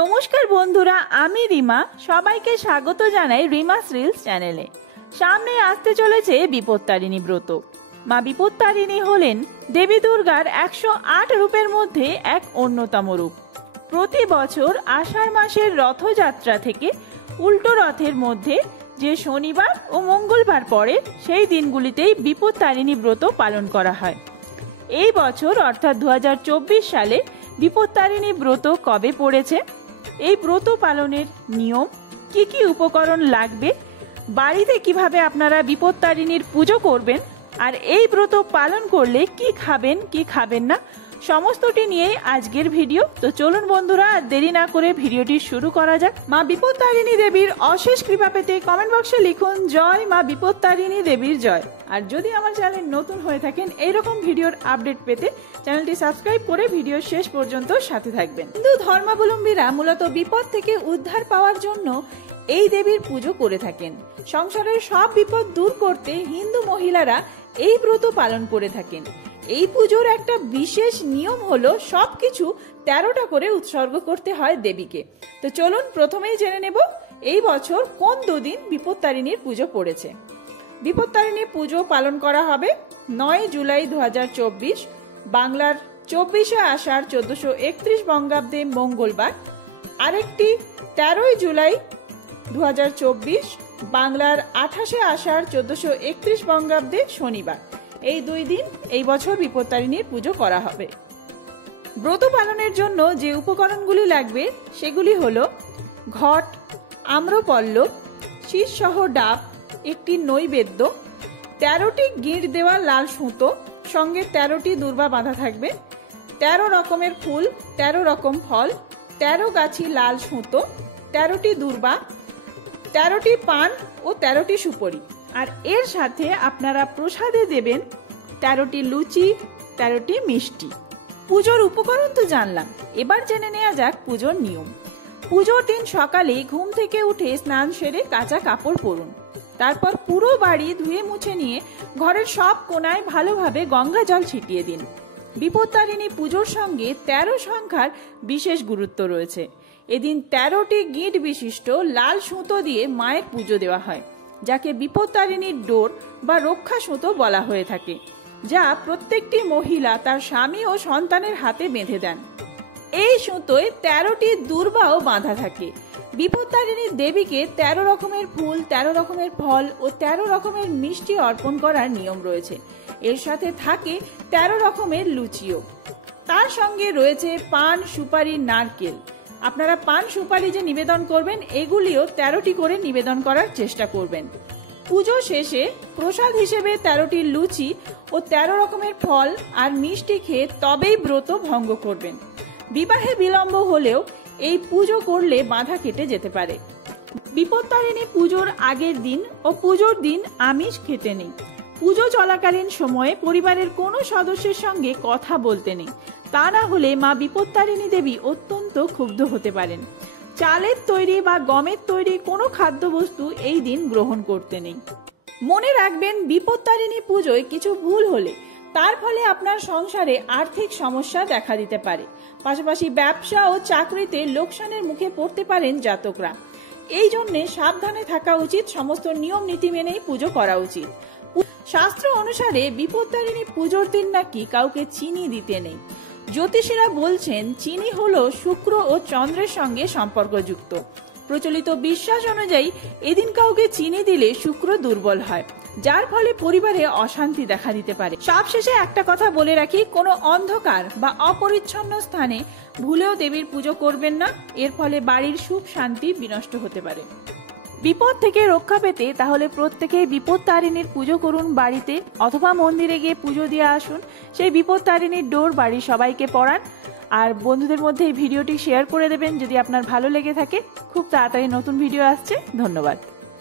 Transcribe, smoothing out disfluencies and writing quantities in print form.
নমস্কার বন্ধুরা, আমি রিমা। সবাইকে স্বাগত জানাই রিমাস রিলস চ্যানেলে। সামনে আসতে চলেছে বিপত্তারিণী ব্রত। মা বিপত্তারিণী হলেন দেবী দুর্গার 108 রূপের মধ্যে এক অন্যতম রূপ। প্রতি বছর আষাঢ় মাসের রথযাত্রা থেকে উল্টো রথের মধ্যে যে শনিবার ও মঙ্গলবার পড়ে সেই দিনগুলিতেই বিপত্তারিণী ব্রত পালন করা হয়। এই বছর অর্থাৎ 2024 সালে বিপত্তারিণী ব্রত কবে পড়েছে, এই ব্রত পালনের নিয়ম, কি কি উপকরণ লাগবে, বাড়িতে কিভাবে আপনারা বিপত্তারিণীর পুজো করবেন, আর এই ব্রত পালন করলে কি খাবেন কি খাবেন না, সমস্তটি নিয়েই আজকের ভিডিও। তো চলুন বন্ধুরা, আর দেরি না করে ভিডিওটি শুরু করা যাক। মা বিপত্তারিণী দেবীর অশেষ কৃপা পেতে কমেন্ট বক্সে লিখুন জয় মা বিপত্তারিণী দেবীর জয়। আর যদি আমার চ্যানেল নতুন হয়ে থাকেন, এইরকম ভিডিওর আপডেট পেতে চ্যানেলটি সাবস্ক্রাইব করে ভিডিও শেষ পর্যন্ত সাথে থাকবেন। হিন্দু ধর্মাবলম্বীরা মূলত বিপদ থেকে উদ্ধার পাওয়ার জন্য এই দেবীর পুজো করে থাকেন। সংসারের সব বিপদ দূর করতে হিন্দু মহিলারা এই ব্রত পালন করে থাকেন। এই পুজোর একটা বিশেষ নিয়ম হলো সবকিছু 13টা করে উৎসর্গ করতে হয় দেবীকে। তো চলুন প্রথমেই জেনে নেব এই বছর কোন দুদিন বিপত্তারিণীর পুজো পড়েছে। বিপত্তারিণী পুজো পালন করা হবে 9 জুলাই 2024, বাংলার 24শে আষাঢ় 1431 বঙ্গাব্দে মঙ্গলবার, আরেকটি 13 জুলাই 2024, বাংলার 28শে আষাঢ় 1431 বঙ্গাব্দে শনিবার। এই দুই দিন এই বছর বিপত্তারিণীর পুজো করা হবে। ব্রত পালনের জন্য যে উপকরণগুলি লাগবে সেগুলি হলো ঘট, আম্রপল্লব, শীষসহ ডাব, একটি নৈবেদ্য, 13টি গিঁট দেওয়া লাল সুতো, সঙ্গে 13টি দূর্বা বাঁধা থাকবে, 13 রকমের ফুল, 13 রকম ফল, 13 গাছি লাল সুতো, 13টি দূর্বা, 13টি পান ও 13টি সুপারি। আর এর সাথে আপনারা প্রসাদে দেবেন 13টি লুচি, 13টি মিষ্টি। পুজোর উপকরণ তো জানলাম, এবার জেনে নেওয়া যাক পুজোর নিয়ম। পুজোর দিন সকালে ঘুম থেকে উঠে স্নান সেরে কাঁচা কাপড় পরুন। তারপর পুরো বাড়ি ধুয়ে মুছে নিয়ে ঘরের সব কোণায় ভালোভাবে গঙ্গা জল ছিটিয়ে দিন। বিপত্তারিণী পুজোর সঙ্গে 13 সংখ্যার বিশেষ গুরুত্ব রয়েছে। এদিন 13টি গিঁট বিশিষ্ট লাল সুতো দিয়ে মায়ের পুজো দেওয়া হয়, যাকে বিপত্তারিণীর ডোর বা রক্ষা সুতো বলা হয়ে থাকে, যা প্রত্যেকটি মহিলা তার স্বামী ও সন্তানের হাতে বেঁধে দেন। এই সুতোয় 13টি দূর্বাও বাঁধা থাকে। বিপত্তারিণী দেবীকে 13 রকমের ফুল, 13 রকমের ফল ও 13 রকমের মিষ্টি অর্পণ করার নিয়ম রয়েছে। এর সাথে থাকে 13 রকমের লুচিও। তার সঙ্গে রয়েছে পান, সুপারি, নারকেল। আপনারা পান সুপারি যে নিবেদন করবেন, এগুলিও 13টি করে নিবেদন করার চেষ্টা করবেন। পুজো শেষে প্রসাদ হিসেবে 13টি লুচি ও 13 রকমের ফল আর মিষ্টি খেয়ে তবেই ব্রত ভঙ্গ করবেন। বিবাহে বিলম্ব হলেও এই পুজো করলে বাধা কেটে যেতে পারে। বিপত্তারিণী পুজোর আগের দিন ও পুজোর দিন আমিষ খেতে নেই। পুজো চলাকালীন সময়ে পরিবারের কোনো সদস্যের সঙ্গে কথা বলতে নেই, তা না হলে মা বিপত্তারিণী দেবী অত্যন্ত ক্ষুব্ধ হতে পারেন। চালের তৈরি বা গমের তৈরি কোনো খাদ্যবস্তু এই দিন গ্রহণ করতে নেই। মনে রাখবেন, বিপত্তারিণী পুজোয় কিছু ভুল হলে তার ফলে আপনার সংসারে আর্থিক সমস্যা দেখা দিতে পারে। পাশাপাশি ব্যবসা ও চাকরিতে লোকসানের মুখে পড়তে পারেন জাতকরা। এই জন্য সাবধানে থাকা উচিত। সমস্ত নিয়ম নীতি মেনেই পুজো করা উচিত। শাস্ত্র অনুসারে বিপত্তারিণী পুজোর দিন নাকি কাউকে চিনি দিতে নেই। জ্যোতিষীরা বলছেন চিনি হলো শুক্র ও চন্দ্রের সঙ্গে সম্পর্কযুক্ত। প্রচলিত বিশ্বাস অনুযায়ী এদিন কাউকে চিনি দিলে শুক্র দুর্বল হয়, যার ফলে পরিবারে অশান্তি দেখা দিতে পারে। সবশেষে একটা কথা বলে রাখি, কোনো অন্ধকার বা অপরিচ্ছন্ন স্থানে ভুলেও দেবীর পুজো করবেন না। এর ফলে বাড়ির সুখ শান্তি বিনষ্ট হতে পারে। বিপদ থেকে রক্ষা পেতে তাহলে প্রত্যেকেই বিপত্তারিণীর পুজো করুন বাড়িতে, অথবা মন্দিরে গিয়ে পুজো দিয়ে আসুন। সেই বিপত্তারিণীর ডোর বাড়ির সবাইকে পরান। আর বন্ধুদের মধ্যে এই ভিডিওটি শেয়ার করে দেবেন যদি আপনার ভালো লেগে থাকে। খুব তাড়াতাড়ি নতুন ভিডিও আসছে। ধন্যবাদ।